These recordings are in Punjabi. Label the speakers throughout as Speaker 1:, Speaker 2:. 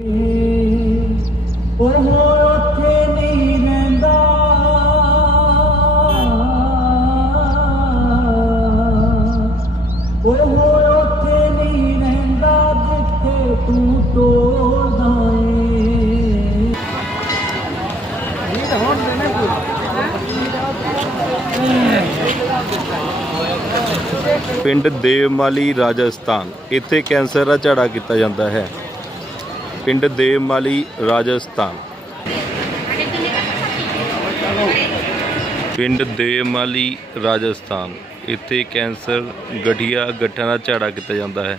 Speaker 1: ਓਏ ਹੋਏ ਉੱਥੇ ਨਹੀਂ ਰਹਿੰਦਾ। ਓਏ ਹੋਏ ਉੱਥੇ ਨਹੀਂ ਰਹਿੰਦਾ ਜਿੱਥੇ ਤੂੰ ਤੋੜਦਾ ਏ।
Speaker 2: ਪਿੰਡ ਦੇਵਮਾਲੀ ਰਾਜਸਥਾਨ। ਇੱਥੇ ਕੈਂਸਰ ਦਾ ਝਾੜਾ ਕੀਤਾ ਜਾਂਦਾ ਹੈ। ਪਿੰਡ ਦੇਵਮਾਲੀ ਰਾਜਸਥਾਨ। ਪਿੰਡ ਦੇਵਮਾਲੀ ਰਾਜਸਥਾਨ। ਇੱਥੇ ਕੈਂਸਰ, ਗਠੀਆ, ਗੱਠਾਂ ਦਾ ਝਾੜਾ ਕੀਤਾ ਜਾਂਦਾ ਹੈ।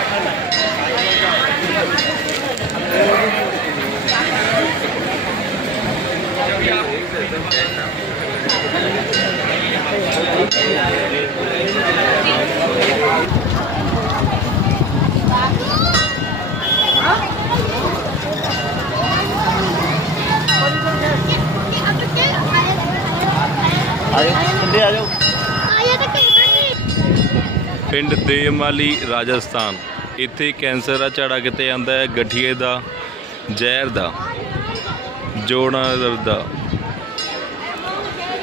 Speaker 2: ਪਿੰਡ ਦੇਵਮਾਲੀ, ਰਾਜਸਥਾਨ। ਇੱਥੇ ਕੈਂਸਰ ਦਾ ਝਾੜਾ ਕਿਤੇ ਜਾਂਦਾ ਹੈ, ਗਠੀਏ ਦਾ, ਜ਼ਹਿਰ ਦਾ, ਜੋੜਾਂ ਦਾ।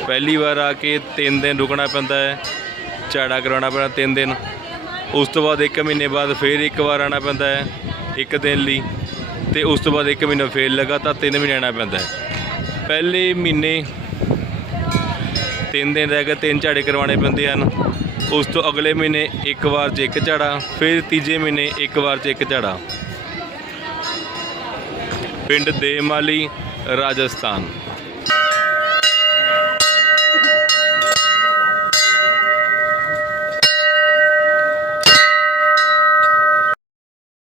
Speaker 2: ਪਹਿਲੀ ਵਾਰ ਆ ਕੇ 3 ਦਿਨ ਰੁਕਣਾ ਪੈਂਦਾ ਹੈ, ਝਾੜਾ ਕਰਾਉਣਾ ਪੈਂਦਾ 3 ਦਿਨ। ਉਸ ਤੋਂ ਬਾਅਦ 1 ਮਹੀਨੇ ਬਾਅਦ ਫੇਰ ਇੱਕ ਵਾਰ ਆਉਣਾ ਪੈਂਦਾ ਹੈ, ਇੱਕ ਦਿਨ ਲਈ। ਤੇ ਉਸ ਤੋਂ ਬਾਅਦ 1 ਮਹੀਨਾ ਫੇਰ ਲਗਾਤਾਰ 3 ਮਹੀਨੇ ਆਉਣਾ ਪੈਂਦਾ ਹੈ। ਪਹਿਲੇ ਮਹੀਨੇ ਤਿੰਨ ਦਿਨ ਰਹਿ ਕੇ ਤਿੰਨ ਝਾੜੇ ਕਰਵਾਉਣੇ ਪੈਂਦੇ ਹਨ। ਉਸ ਤੋਂ ਅਗਲੇ ਮਹੀਨੇ ਇੱਕ ਵਾਰ 'ਚ ਇੱਕ ਝਾੜਾ, ਫਿਰ ਤੀਜੇ ਮਹੀਨੇ ਇੱਕ ਵਾਰ 'ਚ ਇੱਕ ਝਾੜਾ। ਪਿੰਡ ਦੇਮਾਲੀ, ਰਾਜਸਥਾਨ।